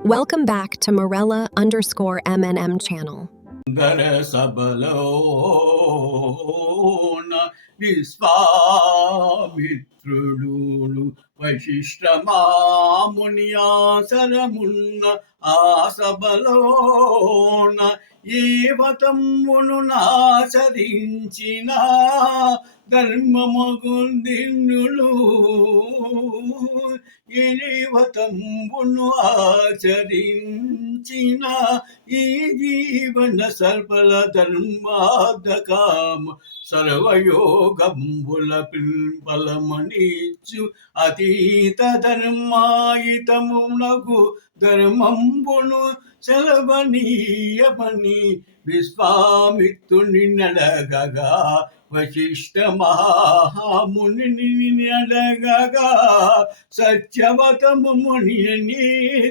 Welcome back to Morella_MNM channel. సభలోన విశ్వామిత్రుడు వశిష్ఠమాముని ఆసరమున్న ఆ సభలోన ఏ వతమ్మును నాచరించిన ధర్మమగుందిన్నులు ఏ వతంబును ఆచరించిన ఈ జీవన సర్వల ధర్మార్థకామ సర్వయోగంబుల పిల్పలమనిచ్చు అతీత ధర్మాయితమునకు ధర్మంబును సెలవనీయమని విశ్వామిత్రుని నడగగా వశిష్ఠ మహాముని నడగగా సత్యవతము ముని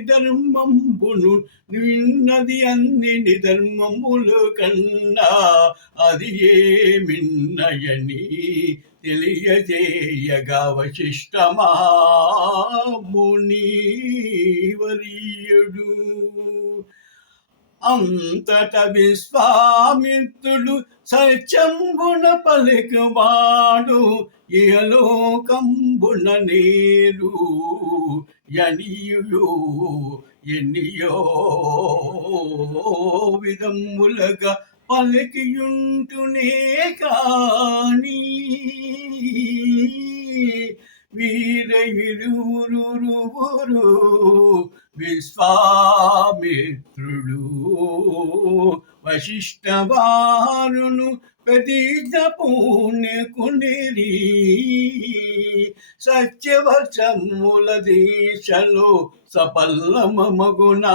ధర్మంబును విన్నది అన్నిని ధర్మములు కన్నా అది ఏమిన్నయని తెలియజేయగా వశిష్ఠ మహాముని వర్యుడు అంతట విశ్వామిత్రుడు సత్యంబున పలికవాడు ఇహలోకంబున నేరు ఎన్నియో విధములుగా పలికియుంటునే కాని వీరయురువురు విశ్వామిత్రుడు వశిష్ఠవారును ప్రతిజ్ఞ పూనుకునిరి సత్యవచముల దీక్షలో సఫలమగున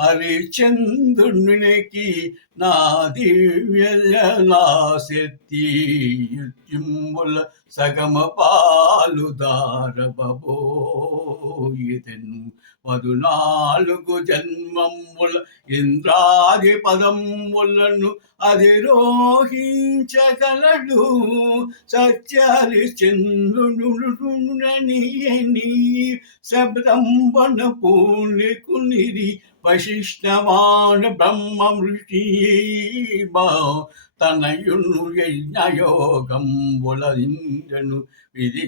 హరిచంద్రునికి నా దివ్య నా శక్తి యుత్యముల సగమ పాలు దారబోయిదెను 14 జన్మముల ఇంద్రాది పదములను అధిరోహించగలడు సత్యహరిశ్చంద్రుని శబ్దంబన పూనికునిరి వశిష్ఠవాన బ్రహ్మ ఋషి తనయును యజ్ఞయోగంబుల ఇంద్రను విధి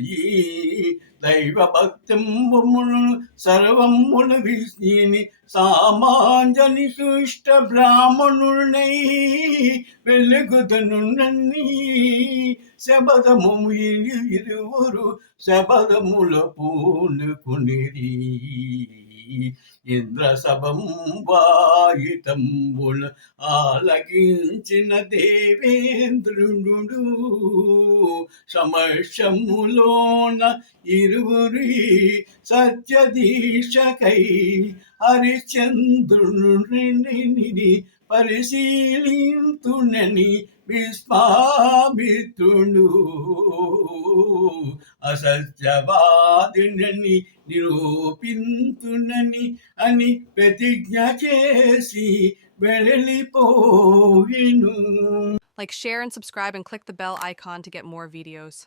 దైవ భక్తింబును సర్వమున విష్ణుని సామాంజని సుష్ట బ్రాహ్మణునై వెలుగుదను నన్ని శబదము ఇరువురు శబదముల పూనుకునిరి ఇంద్ర సభంబాయితంబుల ఆలకించిన దేవేంద్రుడు సమక్షములోన ఇరువురి సత్యదీక్షకై హరిచంద్రుని పరిశీలింతునని విశ్వామిత్రుడు అసత్యవాదిని నిరూపింతునని అని ప్రతిజ్ఞ చేసి వెళ్ళిపోయిను. Like, share, and subscribe, and click the bell icon to get more videos.